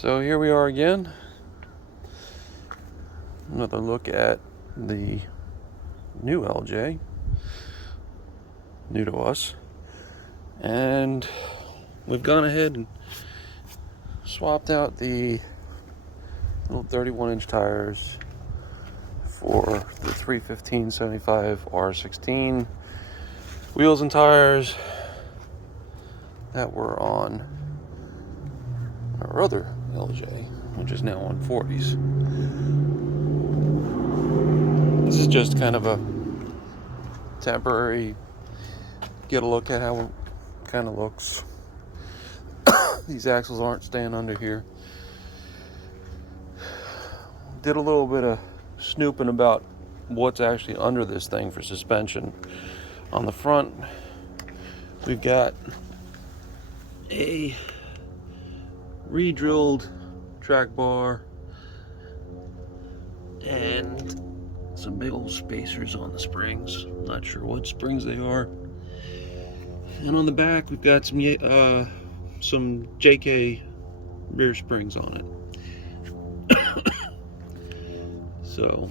So here we are again. Another look at the new LJ, new to us. And we've gone ahead and swapped out the little 31-inch tires for the 315/75 R16 wheels and tires that were on our other LJ, which is now on 40s. This is just kind of a temporary get a look at how it kind of looks. These axles aren't staying under here. Did a little bit of snooping about what's actually under this thing for suspension. On the front, we've got a re-drilled track bar and some big old spacers on the springs. Not sure what springs they are. And on the back, we've got some JK rear springs on it. So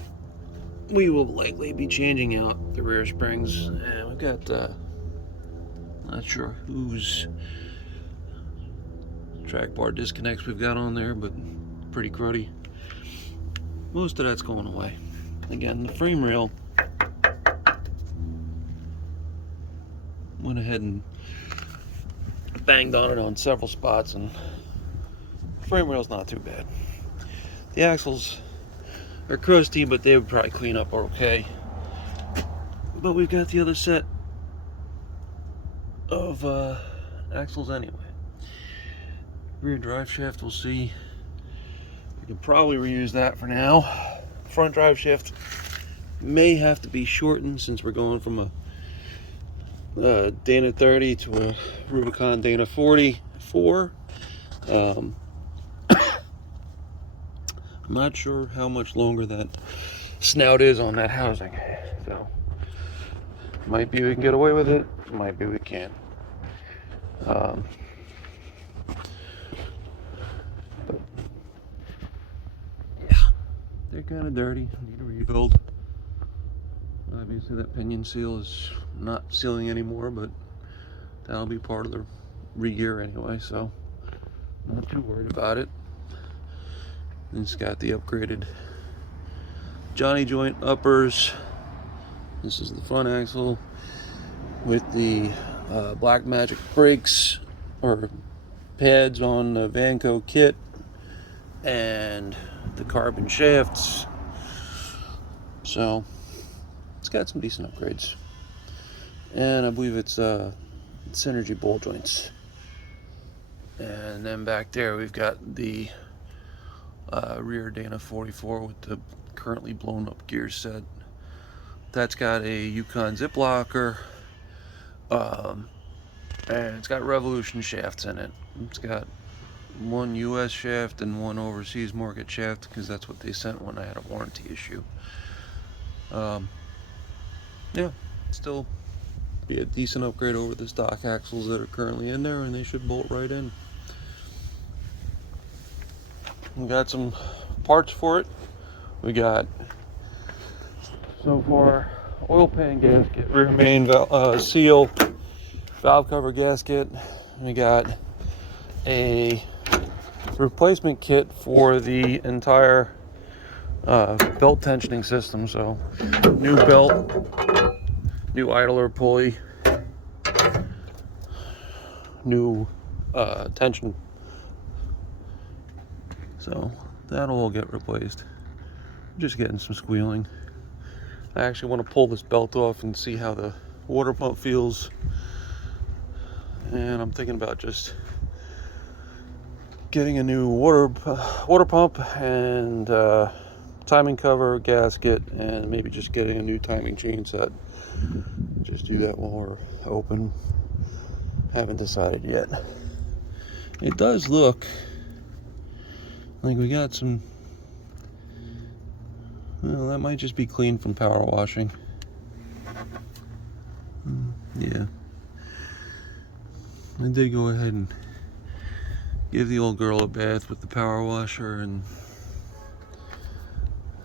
we will likely be changing out the rear springs, and we've got not sure whose track bar disconnects we've got on there, but pretty cruddy. Most of that's going away. Again, the frame rail went ahead and banged on it on several spots, and the frame rail's not too bad. The axles are crusty, but they would probably clean up okay. But we've got the other set of axles anyway. Rear drive shaft, we'll see. We can probably reuse that for now. Front drive shaft may have to be shortened since we're going from a Dana 30 to a Rubicon Dana 44. I'm not sure how much longer that snout is on that housing, so might be we can get away with it, might be we can't. They're kind of dirty, need a rebuild. Obviously that pinion seal is not sealing anymore, but that'll be part of the re-gear anyway, so not too worried about it. And it's got the upgraded Johnny joint uppers. This is the front axle with the Black Magic brakes or pads on the Vanco kit, and the carbon shafts. So it's got some decent upgrades, and I believe it's Synergy ball joints. And then back there we've got the rear Dana 44 with the currently blown up gear set. That's got a Yukon zip locker, and it's got Revolution shafts in it. It's got one US shaft and one overseas market shaft, because that's what they sent when I had a warranty issue. Yeah, still be a decent upgrade over the stock axles that are currently in there, and they should bolt right in. We got some parts for it. We got, so far, oil pan gasket, rear main seal, valve cover gasket. We got a replacement kit for the entire belt tensioning system. So new belt, new idler pulley, new tension. So that'll all get replaced. Just getting some squealing. I actually want to pull this belt off and see how the water pump feels, and I'm thinking about just getting a new water pump and timing cover gasket, and maybe just getting a new timing chain set. Just do that while we're open. Haven't decided yet. It does look like we got some, well, that might just be clean from power washing. Yeah, I did go ahead and give the old girl a bath with the power washer and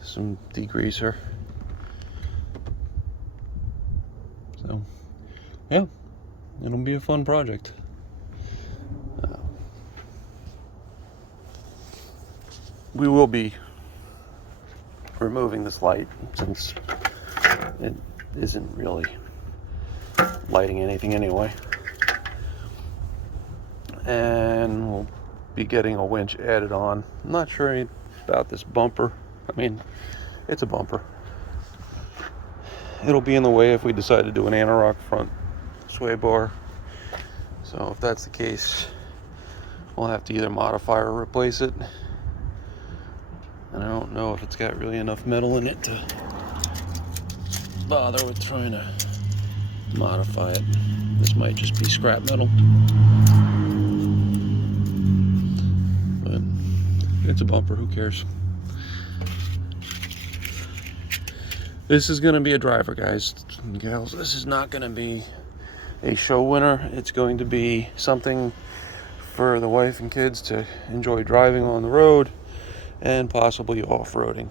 some degreaser. So, yeah, it'll be a fun project. We will be removing this light since it isn't really lighting anything anyway. And we'll be getting a winch added on. I'm not sure about this bumper. I mean, it's a bumper. It'll be in the way if we decide to do an Anorak front sway bar. So if that's the case, we'll have to either modify or replace it. And I don't know if it's got really enough metal in it to bother with trying to modify it. This might just be scrap metal. But it's a bumper, who cares? This is going to be a driver, guys and gals. This is not going to be a show winner. It's going to be something for the wife and kids to enjoy driving on the road and possibly off-roading.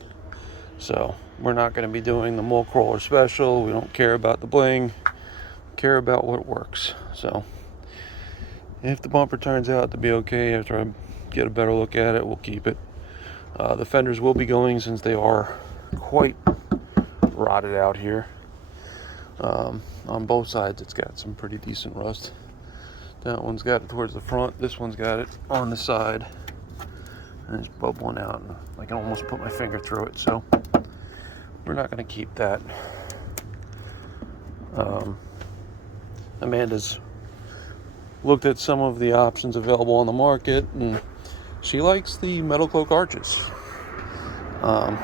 So we're not going to be doing the mole crawler special. We don't care about the bling. We care about what works. So if the bumper turns out to be okay after I get a better look at it, we'll keep it. The fenders will be going since they are quite rotted out here. On both sides it's got some pretty decent rust. That one's got it towards the front, this one's got it on the side, and it's bubbling out and I can almost put my finger through it, so we're not going to keep that. Amanda's looked at some of the options available on the market and she likes the metal cloak arches. You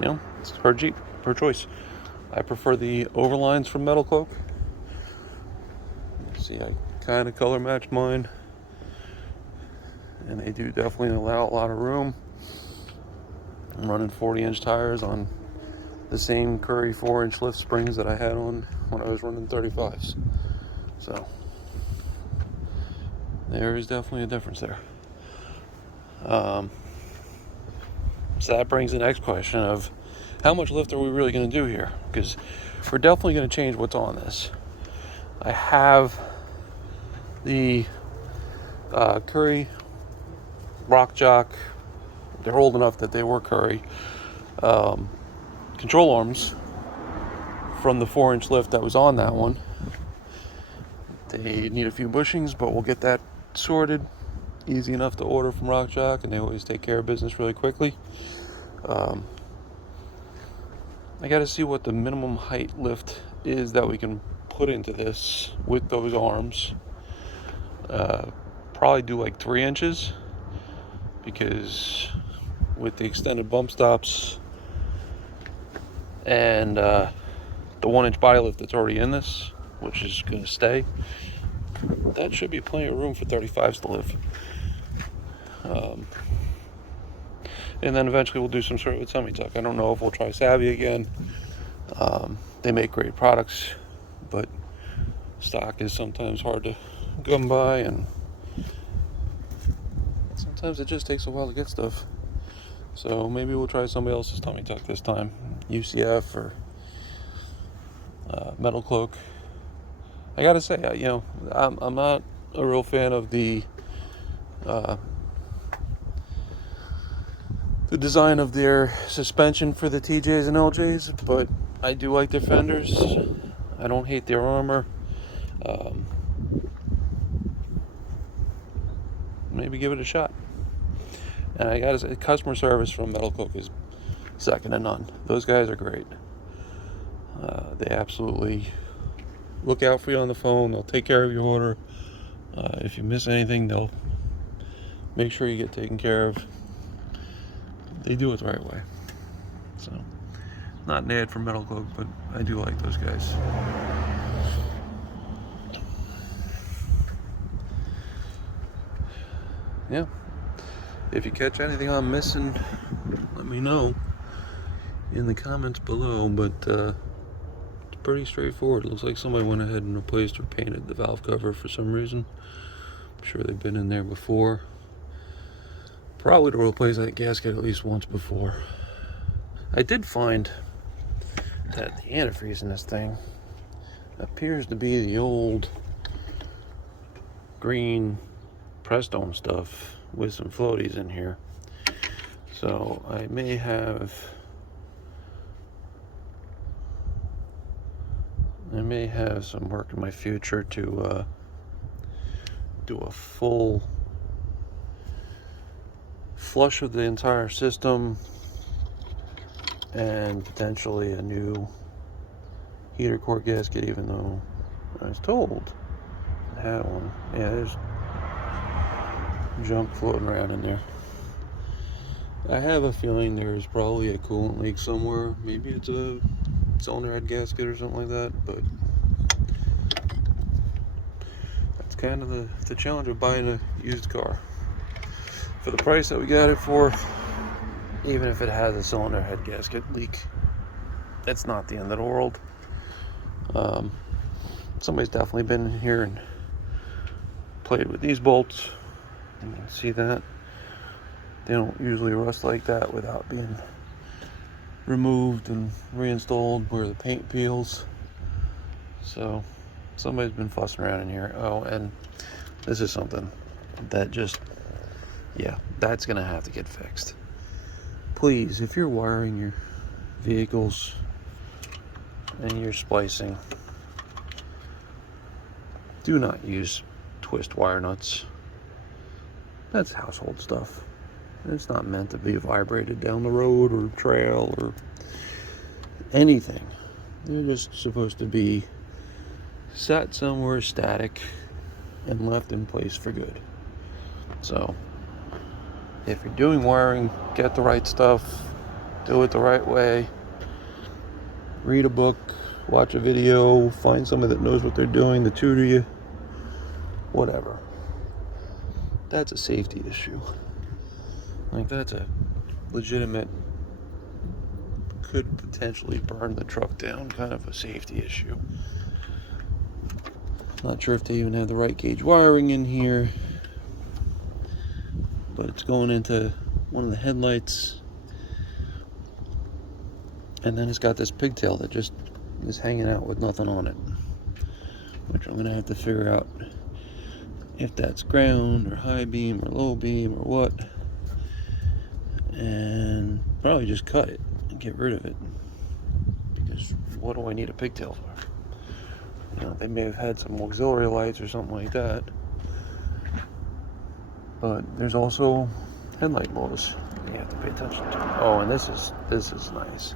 know, it's her Jeep, her choice. I prefer the overlines from Metal Cloak. See, I kind of color match mine, and they do definitely allow a lot of room. I'm running 40-inch tires on the same Curry 4-inch lift springs that I had on when I was running 35s. So there is definitely a difference there. So that brings the next question of how much lift are we really going to do here? Because we're definitely going to change what's on this. I have the Curry Rock Jock. They're old enough that they were Curry. Control arms from the 4-inch lift that was on that one. They need a few bushings, but we'll get that sorted. Easy enough to order from Rock Jock, and they always take care of business really quickly. I got to see what the minimum height lift is that we can put into this with those arms. Probably do like 3 inches, because with the extended bump stops and the 1-inch body lift that's already in this, which is going to stay, that should be plenty of room for 35s to live. And then eventually we'll do some sort of a tummy tuck. I don't know if we'll try Savvy again. They make great products, but stock is sometimes hard to come by, and sometimes it just takes a while to get stuff. So maybe we'll try somebody else's tummy tuck this time, UCF or Metal Cloak. I gotta say, you know, I'm not a real fan of the design of their suspension for the TJs and LJs, but I do like their fenders. I don't hate their armor. Maybe give it a shot. And I gotta say, customer service from Metal Cloak is second to none. Those guys are great. They absolutely look out for you on the phone. They'll take care of your order. If you miss anything, they'll make sure you get taken care of. They do it the right way. So, not an ad for Metal Cloak, but I do like those guys. Yeah. If you catch anything I'm missing, let me know in the comments below, but it's pretty straightforward. It looks like somebody went ahead and replaced or painted the valve cover for some reason. sure they've been in there before. Probably to replace that gasket at least once before. I did find that the antifreeze in this thing appears to be the old green Prestone stuff with some floaties in here. So I may have some work in my future to do a full flush of the entire system and potentially a new heater core gasket, even though I was told I had one. Yeah, there's junk floating around in there. I have a feeling there's probably a coolant leak somewhere. Maybe it's a cylinder head gasket or something like that, but that's kind of the challenge of buying a used car. For the price that we got it for, even if it has a cylinder head gasket leak, it's not the end of the world. Somebody's definitely been in here and played with these bolts. You can see that they don't usually rust like that without being removed and reinstalled where the paint peels. So somebody's been fussing around in here. Oh, and this is something that just, yeah, that's gonna have to get fixed. Please, if you're wiring your vehicles and you're splicing, do not use twist wire nuts. That's household stuff. It's not meant to be vibrated down the road or trail or anything. They're just supposed to be set somewhere static and left in place for good. So if you're doing wiring, get the right stuff, do it the right way. Read a book, watch a video, find somebody that knows what they're doing to tutor you, whatever. That's a safety issue. Like, that's a legitimate, could potentially burn the truck down kind of a safety issue. Not sure if they even have the right gauge wiring in here, but it's going into one of the headlights, and then it's got this pigtail that just is hanging out with nothing on it, which I'm gonna have to figure out if that's ground or high beam or low beam or what, and probably just cut it and get rid of it, because what do I need a pigtail for? You know, they may have had some auxiliary lights or something like that, but there's also headlight bulbs you have to pay attention to. Oh, and this is nice.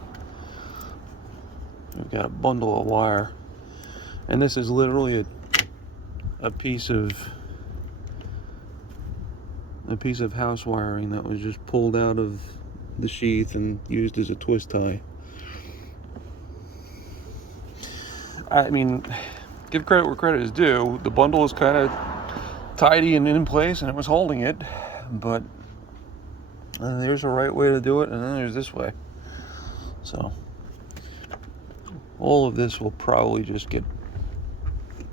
We've got a bundle of wire, and this is literally a piece of house wiring that was just pulled out of the sheath and used as a twist tie. I mean, give credit where credit is due. The bundle is kind of tidy and in place, and it was holding it, but there's a right way to do it, and then there's this way. So all of this will probably just get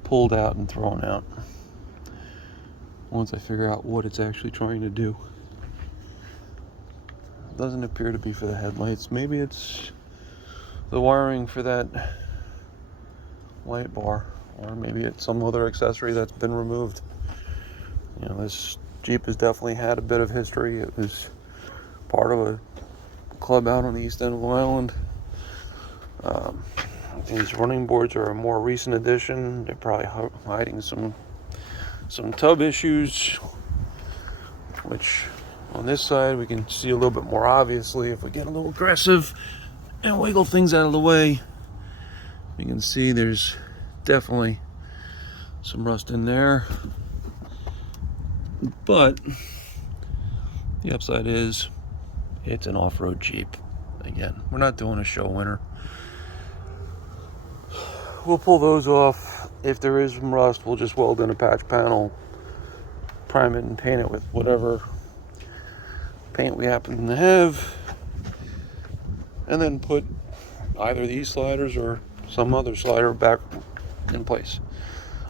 pulled out and thrown out once I figure out what it's actually trying to do. It doesn't appear to be for the headlights. Maybe it's the wiring for that light bar, or maybe it's some other accessory that's been removed. You know, this Jeep has definitely had a bit of history. It was part of a club out on the east end of Long Island. These running boards are a more recent addition. They're probably hiding some tub issues, which on this side we can see a little bit more obviously if we get a little aggressive and wiggle things out of the way. You can see there's definitely some rust in there, but the upside is it's an off-road Jeep. Again, we're not doing a show winner. We'll pull those off. If there is some rust, we'll just weld in a patch panel, prime it and paint it with whatever paint we happen to have, and then put either these sliders or some other slider back in place.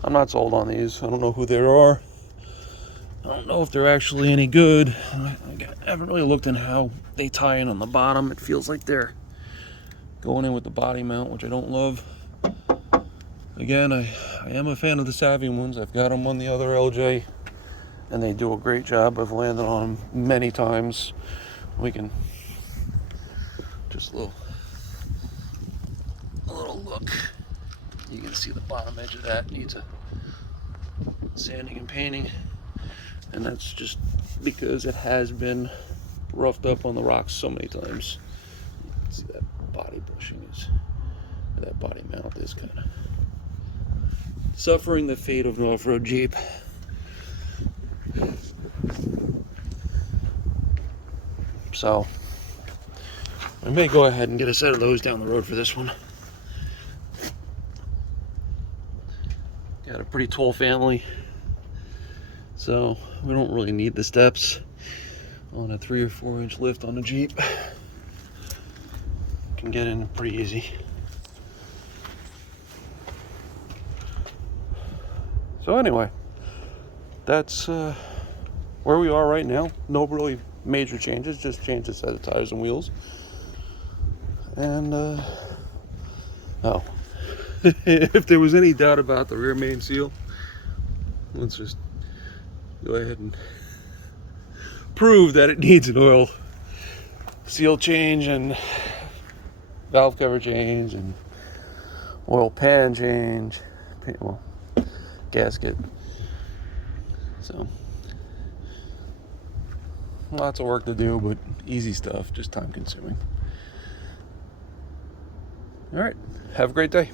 I'm not sold on these. I don't know who they are. I don't know if they're actually any good. I haven't really looked in how they tie in on the bottom. It feels like they're going in with the body mount, which I don't love. Again, I am a fan of the Savvy ones. I've got them on the other LJ, and they do a great job. I've landed on them many times. We can just a little look. You can see the bottom edge of that needs a sanding and painting, and that's just because it has been roughed up on the rocks so many times. You can see that body bushing is, that body mount is kind of suffering the fate of an off-road Jeep. So I may go ahead and get a set of those down the road for this one. Got a pretty tall family, so we don't really need the steps on a 3 or 4 inch lift on a Jeep. Can get in pretty easy. So anyway, that's where we are right now. No really major changes, just changed a set of tires and wheels. And oh, if there was any doubt about the rear main seal, let's just go ahead and prove that it needs an oil seal change and valve cover change and oil pan change, well, gasket. So lots of work to do, but easy stuff, just time consuming. All right, have a great day.